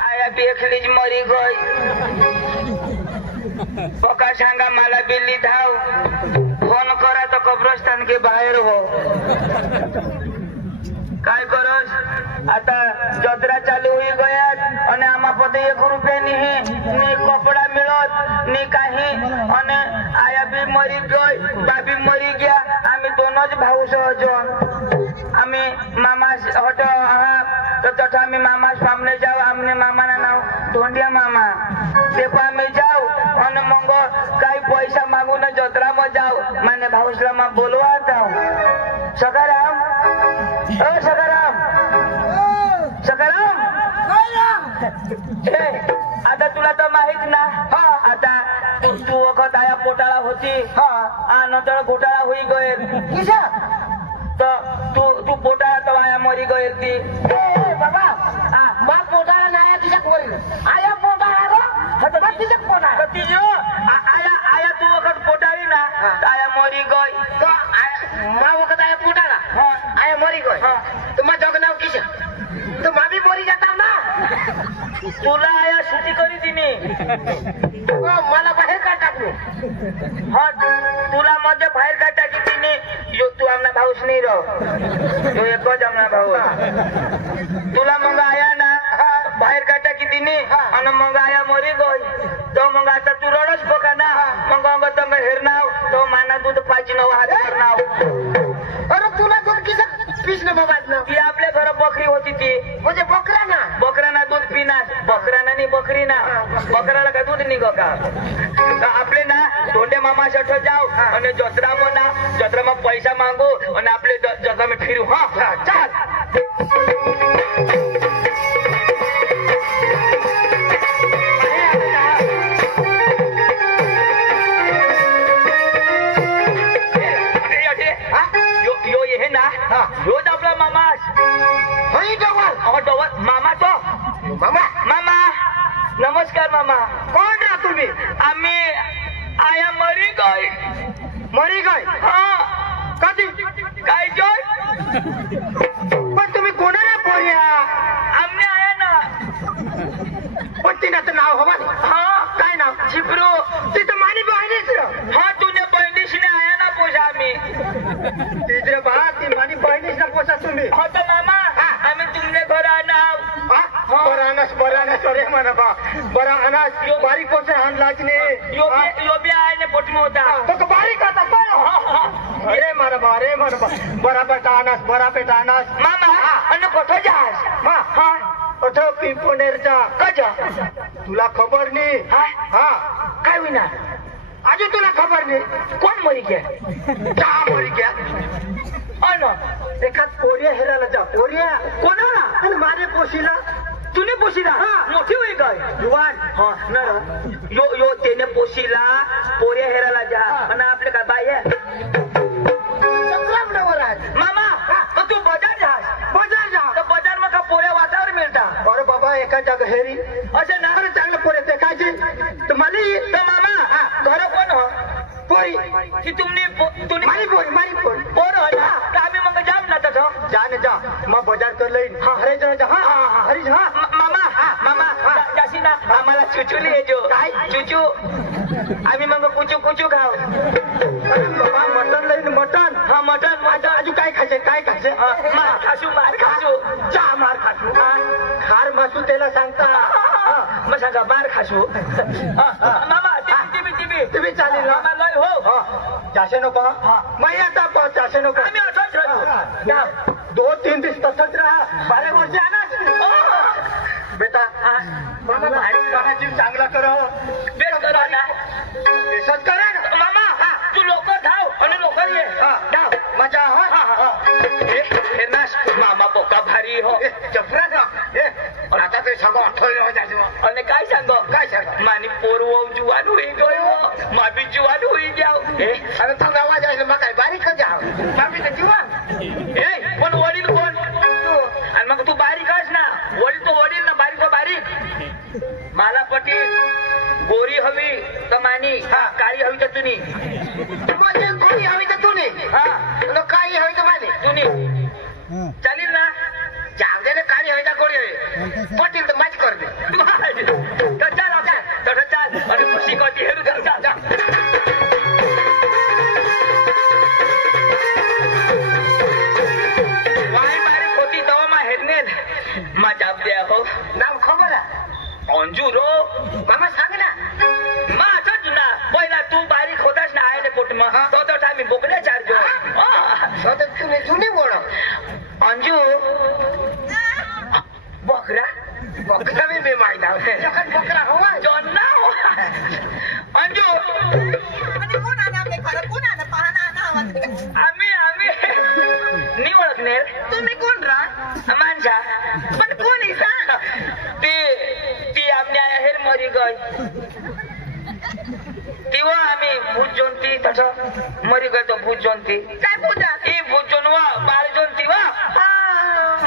आया देखलीच मरी गई पका सांगा मला बिल्ली धाव फोन करा तो कब्रस्तान के बाहेर हो काय करस आता जत्रा चालू हुई गयात અને આમાં પતે 1 રૂપિયા ની કપડા मिळत ની काही અને आया भी मरी गई बाबी मरी गया आम्ही दोनच भाऊ सहज आम्ही मामा हट तो तथा आम्ही मामा सामने जाऊ आमने मामा ना नाव धोंडिया मामा देखो आम्ही जाऊ आणि मग काही पैसा मागून जत्रा में जाऊ माने भाऊसला मा बोलवा जाऊ सकाराम ओ सकाराम सकाराम आता तुला तर माहित ना आता तू वखत आया पोटाळा होती नंतर घोटाळा होई गए तू पोटाळा तर आया मरी गए ती बाबा मग पोटाळा नाही तिच्याक मरी आया पोटाळा गो तिच्याक पोटा तिजो आया तू वखत पोटाळी ना आया मरी गई तो मा वखत आया पोटाळा आया मरी गई तुम्हा जग नाव किश तो मा भी मरी जाता ना तुला आया सुटी करी तिने मला बाहेर का टाकलो तुला मध्ये बाहेर का टाकी तिने यो तू आमना भाऊस नाही रो तो एकच आमना भाऊ तुला मग आया ना बाहेर का टाकी तिने आणि मग आया मरी गई तो मग आता तू रडच बघा ना मग તમે हेरनाव तो माना दूध पाची नव हात करनाव अरे तुला दूध किसा पिसने मोबाईल ना ती आपल्या घर बकरी होती ती म्हणजे बकराना दूध पिणार बकराना नाही बकरी ना बकराला काय दूध निघो का आपले ना धोंडे मामा शठ जाऊ आणि जत्रा ना जत्रा में पैसा मांगू आणि आपले जत्रा में फिरू हाँ चल रोज आपला मामा मामा तो मामा नमस्कार मामा कोण ना तुम्ही आम्ही आया मरी गई हाँ कधी काय जोय पण तुम्ही कोणाला बोलया आमने आया ना पण तिनं नाव हवा हाँ काय नाव झिपरू तिथं मानी बहिणीच हाँ तुझ्या बहिणीशीने आया ना पोषा आम्ही तिसरे बा ती मानी बहिणीच ना पोषा तुम्ही हो तो मामा आम्ही तुमने घर आणाव बरानस अरे म्हणा बा बरा अनास बारीक पोषे हान लाचने यो भी आय ने पोट में होता तो बारीक आता अरे मारा बा बरा बेटा अनास मामा अन्न कोठो जास हाँ कोठो पिंपोनेरचा कजा तुला खबर नाही हाँ काय विना अजून तुला खबर नाही कोण मरी गया अन एखाद पोरिया हेरायला जा पोरिया कोणाला आणि मारे पोशीला तूने पोशीला मोठी होई काय जुवान यो तेने पोशीला पोरिया हेरायला जा आणि आपले काय बाय मामा तू बाजार जा तर बाजार में का पोऱ्या वातावर मिळता अरे बाबा एका जागा हेरी असे ना चांगलं पोरे देखायचे तर मला तर मामा घर कोण हो पोरी की तुम्ही मारी पोरी पोर हो ना तर आम्ही मग जाऊ ना तसं जा मग बाजार कर लईन हरे जा हरी मामा जाशी ना आम्हाला चुचुली येजो काय चुचू आम्ही मग कुचू खाऊ बाबा मटन लईन मटन अजू काय खायचे मार खासू जा मार खासू खार मासू त्याला सांगता मग सांगा मार खासू मामा तुम्ही चालेल ना हो जाशे नको मग आता जाशे नको आम्ही असंच राहतो 2-3 दिवस तसंच राहा 12 वर्ष आणा बेटा मामा भाडी चांगला करा मामा तू लवकर धाव आणि लवकर ये धाव मजा मामा बोका भारी हो चपरा का आता ते सांगो आणि काय सांगो मानी पोरव जुवान होई गयो माबी जुवान होई जाव अरे थांब आवाज आहे मग काय बारीक जाव मामी तर जुवान पण वडील कोण तू आणि मग तू बारीक आहेस ना वडील ना बारीक मला पटी गोरी हवी तर मानी काळी हवी तर तुनी गोरी हवी तर तुनी काळी हवी तर मानी तुनी चालेल ना जाऊ दे काळी हवी तर गोरी हवी पटेल तर माझी कर दे अंजू रो मामा सांग ना माझच ना पहिला तू बारीक होतास ना आयले पोट मग तो आम्ही बोकड्या चारजो तुम्ही जुने बोल अंजू बकरा बकरा मी माहिती बकरा हवा जॉन्ना अंजू कोण आलं आपल्या घरात कोण आलं पाहणा ना आम्ही मी ओळखणे तुम्ही कोण राहा माणसा पण कोण आहे सांग ती आमने हेर मरी गई तेव्हा आम्ही भूत जोनती तसं मरी गई तो भूत जोनती काय पूजा ही भूत जोनवा बार जोनती वा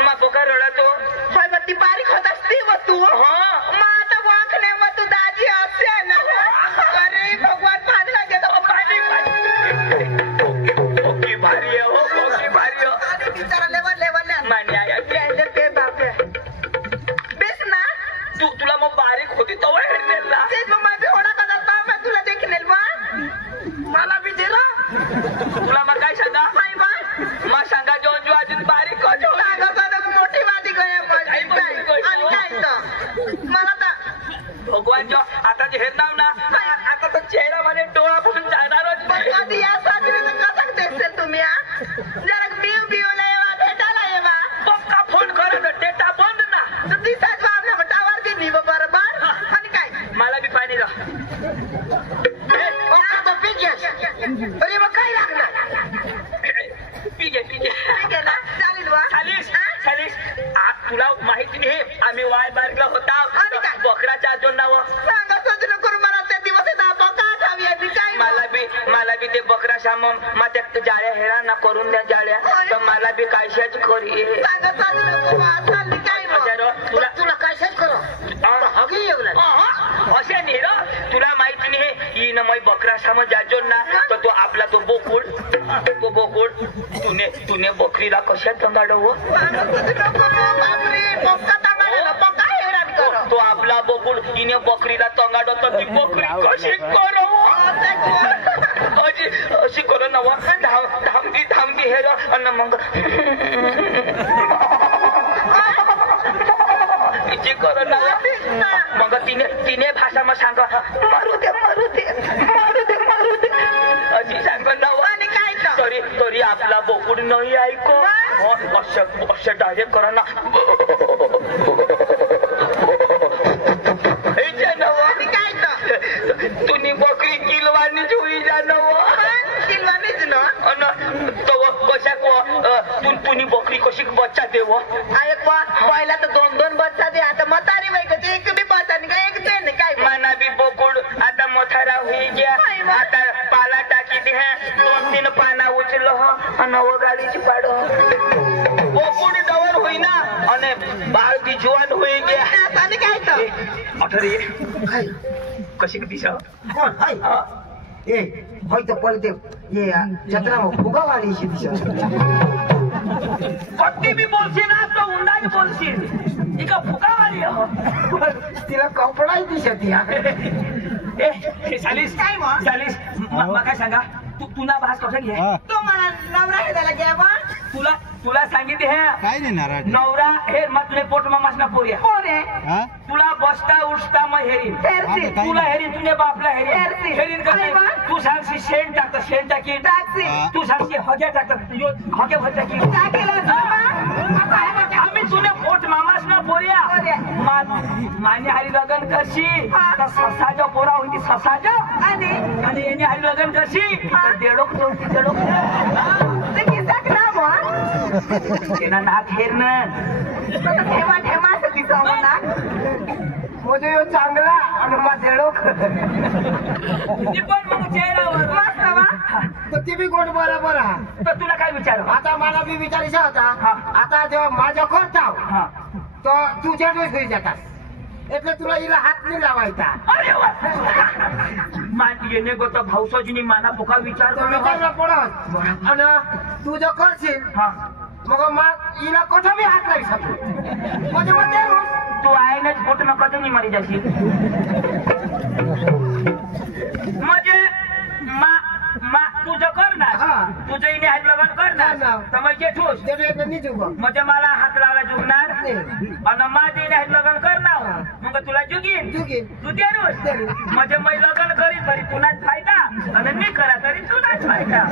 मा बोका रडतो होय मग ती बारीक होत असती व तू मग आता वाकणे मग तू दाजी असे ना अरे भगवान पाणी लागेल पाणी ओके भारी आहे हो ओके भारी हो आणि बिचारा लेवल मान्य आहे ते बापरे बेस ना तुला मग बारीक होती तवळ हेरलेला तेच मग माझे होडा कदर पाव मैं तुला देखनेल बा मला भी दिला तुला मग काय सांगा माई बा मग सांगा जो अजून बारीक होतो सांगा कदर मोठी वादी गया पण आणि काय तर मला तर भगवान जो आता जे हे नाव ना आता तर चेहरा मध्ये डोळा पण जाणारच नाही कधी या साजरीचं कसं देसेल तुम्ही जरा बिव येवा भेटायला येवा पक्का फोन करत डेटा बंद ना तर दिसाच आपल्या टावर दिली बरोबर आणि काय मला बी पाणी जा अरे मग काय लागणार पिजे ना चालेल बा चालीस आज तुला माहिती नाही आम्ही वाय बारला होता आणि काय? बकराच्या अजून नाव सांगा सजन करून मला त्या दिवस का ठावी आहे काय मला बी ते बकरा शाम माझ्या जाळ्या हेरा ना करून द्या जाळ्या तर मला बी कायशाच करी सांगा सजन चालली काय मग तुला कशाच करो हगी येऊ असे नाही र तुला माहिती नाही ही ना मग बकरा शाम जाजो ना तर तो आपला तो बोकुड तुने बकरीला कशात जंगाडव तो आपला बोकुड हिने बकरीला तंगाडो तर ती बकरी कशी करव अशी करो नव धामती हेर अन्न मग तिची करो नव मग तिने भाषा मग सांग मारू दे अशी सांग नव आणि काय तरी आपला बोकुड नाही ऐको असं डायरेक्ट करा ना तुम्ही बकरी किलवानीच होई जा किलवानीच ना कशा तुम्ही बकरी कशी बच्चा देव एक पहिला तर 2 बच्चा दे आता म्हातारी बाई कधी एक बी बच्चा नाही काय एक दे नाही काय माना बी बोकुड आता मोथारा होई गया आता पाला टाकी दे 2-3 पाना उचलो आणि वगाडीची पाडो बोकुड डवर होईना आणि बाळ बी जुवान होई गया आणि काय तर अठरी कशी दिशा कोण हाय ए होय तर पहिले ये जत्रा फुगावाली दिशा कत्ती बी बोलशील ना तो उंडाच बोलशील इका फुगावाली तिला कपडाही दिसत या चालीस काय सांगा तुला भास कसा घे तो मला नवरा हे त्याला घ्या बा तुला सांगितले हे काय रे नाराज नवरा हे मग तुला पोट मामास ना पोरिया पोरे तुला बसता उठता मग हेरीन हेरती तुला हेरीन तुझे बापला हेरीन अरे वा. तू सांगशी शेण टाकता शेण टाकी तू सांगशी हग्या टाकता हग्या भर टाकी काय केलं आम्ही तुने पोट मामास ना पोरिया माने हरी लग्न करशी आता ससाजा पोरा होती ससाजा आणि आणि याने हरी लग्न करशी देडोक ते किसाक ना बा तेना नाक हेरन ठेमा तिचा म्हणा म्हणजे यो चांगला आणि माझेडो पण मग चेहऱ्यावर मस्त बा तर ती बी गोड बरोबर तर तुला काय विचार आता मला बी विचारायचा होता आता जेव्हा माझ्या करता तर तुझ्या डोस घरी जातात એટલે तुला हिला हात नाही लावायचा अरे वा येणे गोता भाऊसाजीनी माना पोका विचार तर विचारला पडत आणि तू जर करशील मग हिला कुठं बी हात लावी शकतो म्हणजे मग ते तू आयनच पोट न कधी नाही मरी जाशील म्हणजे तुझं करणार तुझं इने हात लग्न करणार तर मग जेठूस म्हणजे मला हात लावला जुगणार आणि माझं इने हात लग्न करणार मग तुला जुगी तू घे तू देरूस म्हणजे मै लग्न करी तरी तुलाच फायदा आणि मी करा तरी तुलाच फायदा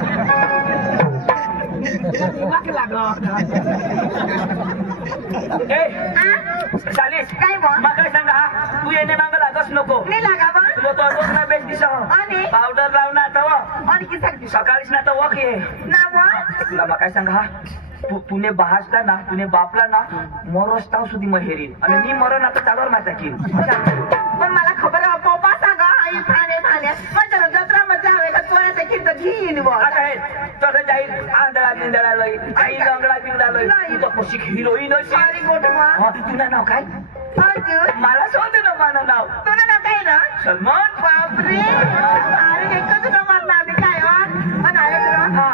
चालीस काय मग? मग काय सांगा तू येणे मागं लागच नको नाही लागा बा तुला तो रोज ना बेस दिसो आणि पावडर लाव ना तव आणि की सांगते सकाळीच ना तर वक ये ना बा तुला मग काय सांगा तुने बहासला ना तुने बापला ना मरोस्ताव सुधी महेरीन आणि मी मरो ना तर चालवर माझा की पण मला खबर आहे पप्पा सांगा आई भाणे भाण्या म्हणजे जत्रा मध्ये हवे का कोणाचं खिंड घेईन बुवा आता हे तसं जाईल आंधळा बिंदळा लई काही लंगडा बिंगडा लई तू कशी हिरोईन अशी अरे गोट मग तुला नाव काय अर्जुन मला सांगते ना माझं नाव तुला ना काय ना सलमान बापरे अरे एकच नंबर ना काय पण आहे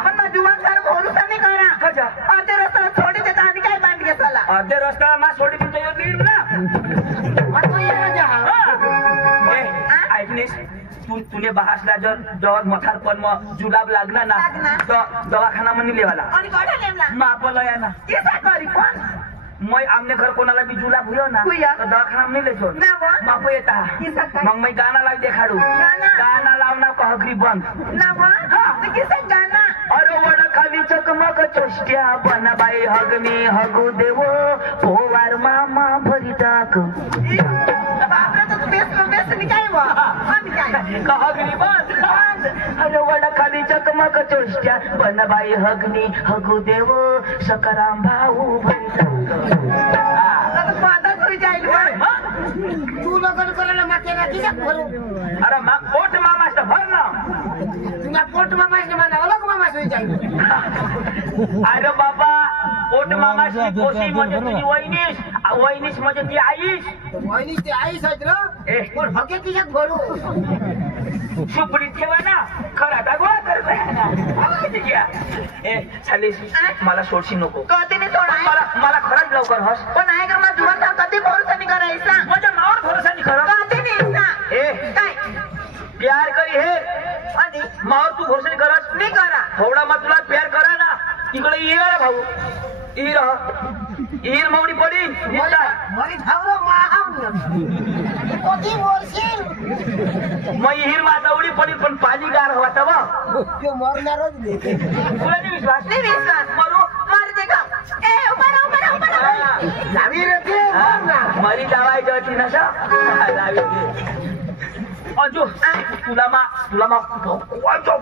पण माझी वाट भरू नाही करा कशा अर्धे रस्त्याला सोडी देता आणि काय बांध घेतला अर्धे रस्त्याला मा सोडी तुमचं येईल ना ऐकलीस तुने बहासला जर जेव्हा मथारपण मग जुलाब लागला ना दवाखाना म्हणून लेवाला आणि कोणा नेमला मापला या ना केसा करी पण मैं आमने घर कोणाला भी जुलाब हुयो ना तो दवाखाना में ले छोड़ ना वो मापो येता मग मैं गाना लाव देखाडू गाना लावना कहगरी बंद ना वो तो किसा गाना अरे वड खाली चकमक चोष्ट्या बनबाई हगनी हगू देवो पोवार मामा भरी टाक बापरे तो बेस काय वो आणि काय कहगरी बंद अरे वड खाली चकमक चोष्ट्या बनबाई हगनी हगू देवो सकराम भाऊ भरी टाक तू लग्न करायला मागच्या तिच्या भरू अरे पोट मामाचं भर ना तुला पोट मामाचे मला अलग मामाच होई जाईल अरे बाबा पोट मामाची कोशी म्हणजे तुझी वहिनीस वहिनीस म्हणजे ती आईस वहिनी ते आईस आहेत ए. रे पण हके तिच्यात भरू सुपडी ठेवा ना खरा गोळा करत ए चालीस मला सोडशी नको कधीने सोडा मला खरंच लवकर हस पण आहे का माझा जुवान कधी भरोसा नाही करायचा माझ्या नावावर भरोसा नाही खरं कधी नाही ना ए काय प्यार करी हे आणि मावर तू घोषणा नाही करस मी करा थोडा मग तुला प्यार करा ना इकडे ये भाऊ ईर मावडी पडी मरी धावरो माहाव कोटी बोलशील मग हिर मातावडी पडी पण पाणी गार हवा तवा तो मरणारच नाही तुला नाही विश्वास नाही विश्वास मरू मारते का ए उभा जावी रे ते मरी जावायची होती ना सा अजो तुला मा वाचो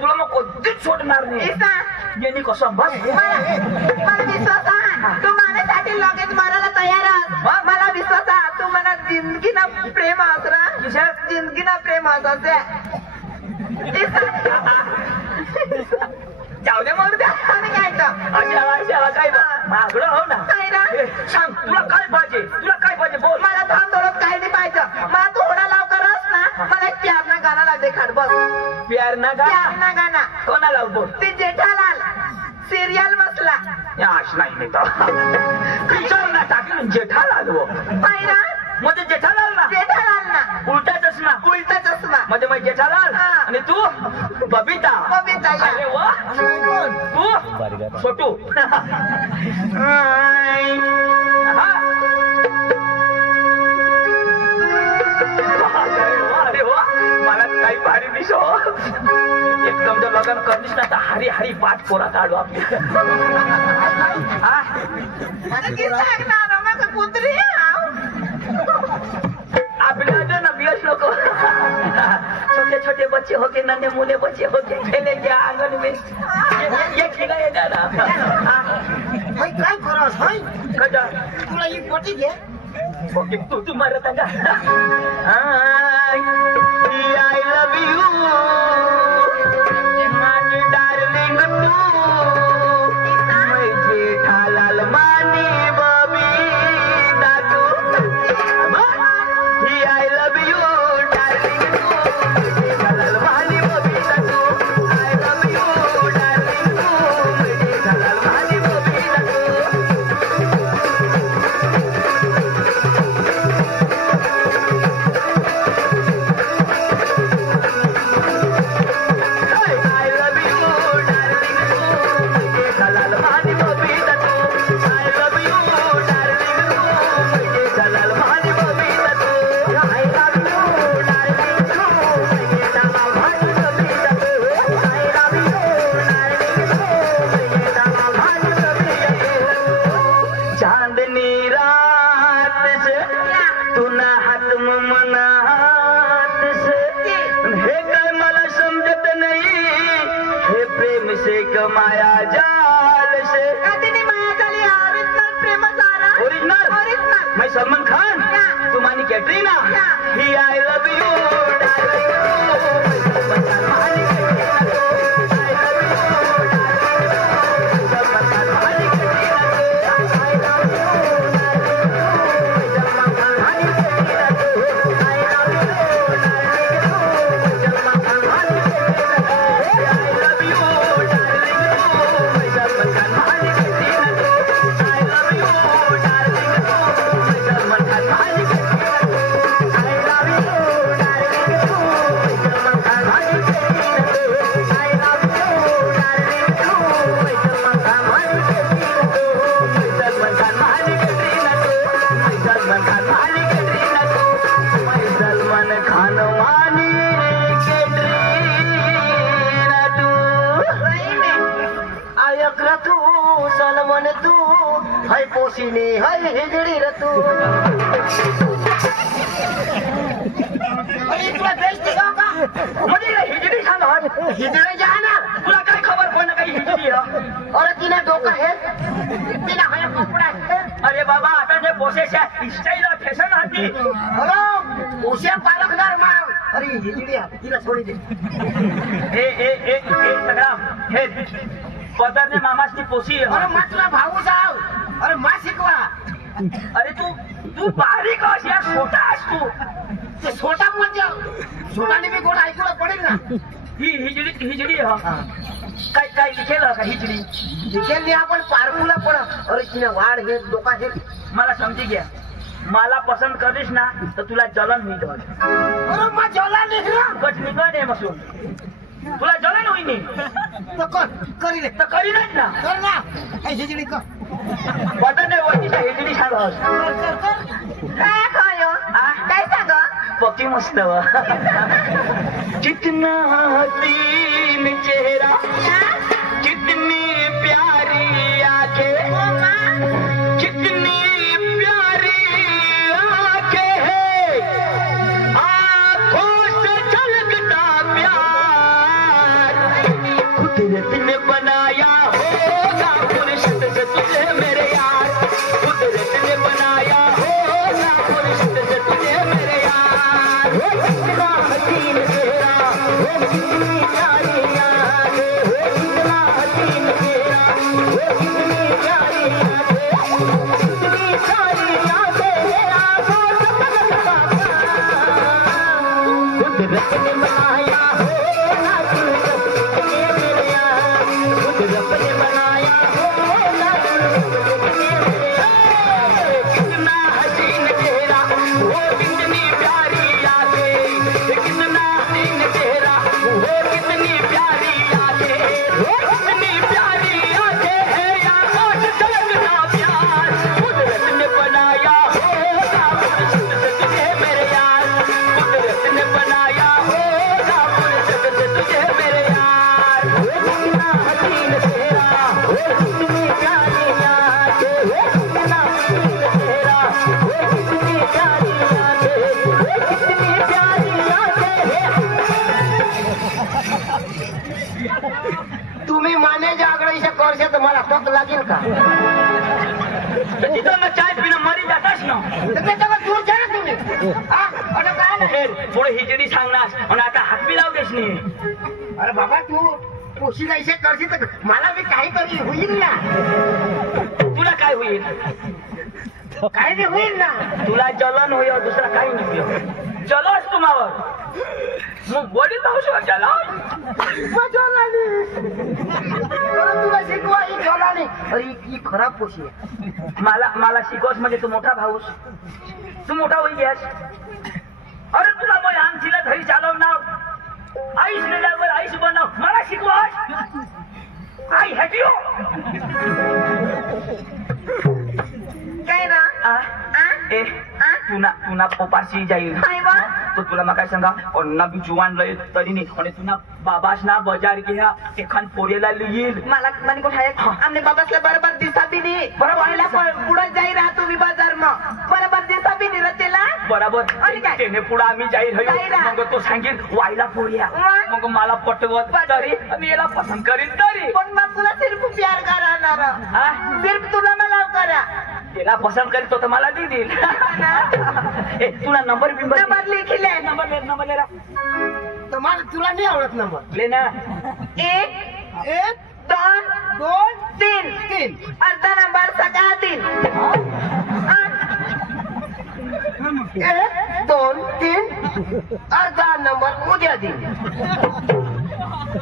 तुला मग कोणतीच सोडणार नाही इसा यांनी कसं बस मला विश्वास आहे तू माझ्यासाठी लगेच मरायला तयार आहेस मला विश्वास आहे तू मला जिंदगीना प्रेम असरा जिंदगीना प्रेम असे जाऊ दे मग द्या आणि काय तर काय मागडं हो ना काय ना सांग तुला काय पाहिजे बोल मला थांब थोडं काही नाही पाहिजे मला थोडा लवकरच ना मला एक प्यार ना गाणं लागते खाड बस प्यार ना प्यार ना गाणं कोणाला बोल ते जेठालाल सिरियल बसला याश नाही पिक्चर ना टाकून जेठालाल वो पाहिला म्हणजे जेठालाल ना उलटा चष्मा म्हणजे मग जेठालाल आणि तू बबिता अरे वा तू छोटू अरे वा मला काही भारी दिसो एकदम जर लग्न करलीस ना तर हरी हरी पाच पोरा काढू आपल्या कुत्री आपल्या जो ना बियस लोक छोटे छोटे बच्चे होके नन्हे मुने बच्चे होके खेलेंगे आंगन में ये खिलाएगा ना काय करस होय कजा तुला ही पटी घे ओके तू मारत का I love you my darling तू मैं जेठालाल मानी बबीता तू I love you darling तू जेठालाल मानी बबीता तू I love you darling तू मैं जेठालाल मानी बबीता तू सलमान खान तुम्हारी कॅटरीना ही आय लव्ह यू पोशीने हाय हिजडी रे तू तुला बेइज्जती का म्हणजे हिजडी सांग हिजडी जा ना तुला काय खबर पण काही हिजडी अरे तिने डोकं हे तिला हाय कपडा अरे बाबा आता जे पोशेश आहे स्टाईल फॅशन आती अरे पोशे पालकदार माग अरे हिजडी तिला सोडी दे ए सगळा हे पदरने मामाची पोशी अरे मातला भाऊ जाव अरे मा शिकवा अरे तू बारीक आहेस यार छोटा आहेस तू ते छोटा म्हणजे छोटाने मी गोड ऐकूला पडेल ना ही हिजडी काय लिखेल का हिजडी लिखेल नाही आपण पारखूला पड अरे तिने वाढ हे डोका हे मला समजी घ्या मला पसंत करीस ना तर तुला जलन नाही अरे मा जलन निघला कट निघ नाही मसून तुला जलन होईनी तर करी रे तर करी नाही ना कर ना हिजडी कर बटन आहे वरती हिजडी सांग काय खायो काय सांग पक्की मस्त व कितना हसीन चेहरा कितनी प्यारी आंखें कितनी प्यारी आंखें है आंखों से झलकता प्यार कुदरत ने बनाया होगा फुर्सत से तुझे मेरे यार कुदरत ने बनाया होगा फुर्सत से तुझे मेरे यार वो कितना हसीन चेहरा वो कितनी प्यारी आंखें वो कितना हसीन चेहरा वो कितनी प्यारी आंखें कितनी प्यारी आंखें आंखों से झलकता प्यार कुदरत ने बनाया होगा फुर्सत से तुझे मेरे यार कुदरत ने बनाया होगा कितना हसीन चेहरा वो कितनी प्यारी आंखें कितना हसीन चेहरा वो कितनी प्यारी आंखें वो कितनी प्यारी आंखें है आंखों से झलकता प्यार कुदरत ने बनाया होगा फुर्सत से तुझे मेरे यार कुदरत ने बनाया होगा फुर्सत से तुझे मेरे यार वो कितना हसीन चेहरा वो कितनी प्यारी आंखें वो कितना हसीन चेहरा वो कितनी प्यारी आंखें वो कितनी प्यारी आंखें तुम्ही माने जागडीचे करशे तर मला पक लागेल का तिथं ना चाय पिणं मरी जातास ना त्याच्यावर दूर जा ना तुम्ही अरे काय नाही पुढे हिजडी सांगणार आणि आता हात बी लावू देस नाही अरे बाबा तू पोशी जायचे करशी तर मला बी काही तरी होईल ना तुला काय होईल काय बी होईल ना तुला जलन होईल दुसरा काही नाही जलोस तुम्हावर मग बोली जाऊ जलन तुला शिकवा ही जलाने अरे ही खराब पोशी आहे मला शिकवस म्हणजे तू मोठा भाऊस तू मोठा होई गयास अरे तुला मग आमचीला घरी चालवणार आईस नेल्यावर आईस बनव मला शिकवास आई हॅटियो काय ना ए तुना पोपाशी जाईल तो तुला मग काय सांगा अन्ना बी जुवान लय तरी नाही आणि तुना बाबास ना बाजार घ्या एखान पोरेला लिहिल मला म्हणे कोण आहे आमने बाबासला बरोबर दिसा बी नाही बरोबर पुढे जाई राहा तुम्ही बाजार मग बरोबर दिसा बी नाही रतेला बरोबर त्याने पुढे आम्ही जाईल मग तो सांगेल वाईला पोरिया मग मला पटवत तरी मी याला पसंत करीन तरी पण मग तुला सिर्फ प्यार करणार सिर्फ तुला मला करा तिला पसंत करीत तो मला दे देईल ए तुला नंबर बिंबर नंबर लिखिले नंबर ले तर मला तुला नाही आवडत नंबर ले ना 1 1 2 2 3 3 अर्धा नंबर सकाळ 3 1 2 3 अर्धा नंबर उद्या दे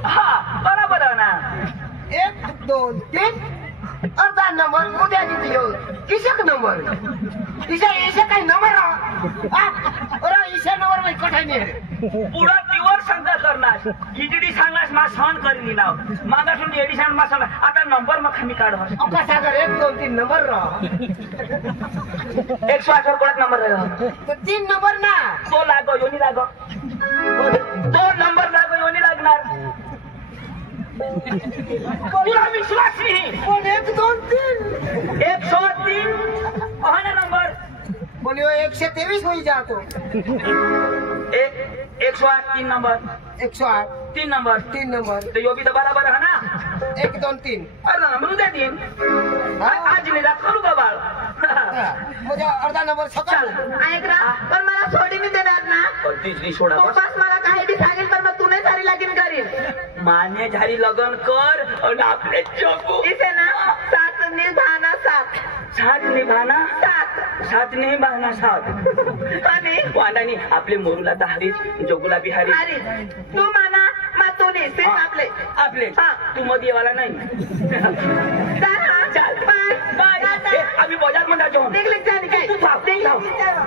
हा बरोबर आहे ना 1 2 3 अर्धा नंबर उद्या दे किसक नंबर इसे काही नंबर अरे इसे नंबर में कठाई नाही पुढं दिवस शंका करणार खिचडी सांगलास मा सहन करीन नाव मागासून एडिशन मा सांग आता नंबर मग मी काढ अका सागर 1 2 3 नंबर रहा 108 वर कोणाक नंबर आहे तो 3 नंबर ना तो लागो योनी लागो तो नंबर लागो योनी लागणार तुला विश्वास नाही पण 1 2 3 103 पहा नंबर बोलियो 123 होई जातो 108 3 नंबर 108 3 नंबर 3 नंबर तो यो भी तो बराबर है ना 1 2 3 अर्धा नंबर उद्या देईन आज नाही जात करू का बाळ म्हणजे अर्धा नंबर सकाळ ऐक ना पण मला सोडी नाही देणार ना कधीच नाही सोडा पप्पाच मला काही बी सांगेल तर मग तू नाही सारी लगीन करील मान्य झाली लग्न कर आणि आपले जगू इसे ना 7 निभाना 7 साथ निभाना 7 साथ निभाना साथ आणि वांडानी आपले मोरूला तर हरीच जोगूला बी हरी अरे तू माना मग तू नाही तेच आपले आपले हा. तू मध्ये वाला नाही चल हा चल बाय बाय आम्ही बाजार मध्ये जाऊ निघली जाणी काय तू थांब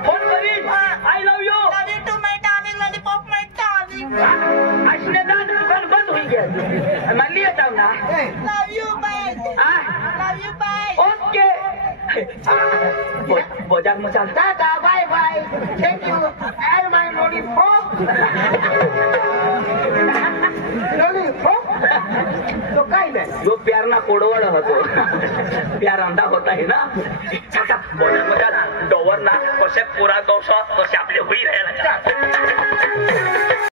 फोन करीन I love you too my darling lollipop my darling अशने दुकान बंद होई गया मानली येताव ना love you bye love you bye okay बाजार में चल ta ta bye bye thank you and my lollipop lollipop तो काय नाही जो प्यार ना कोडवड होतो प्यार अंधा होता है ना छाका बाजार में डोवर ना कसे पूरा दोष कसे आपले होई राहिला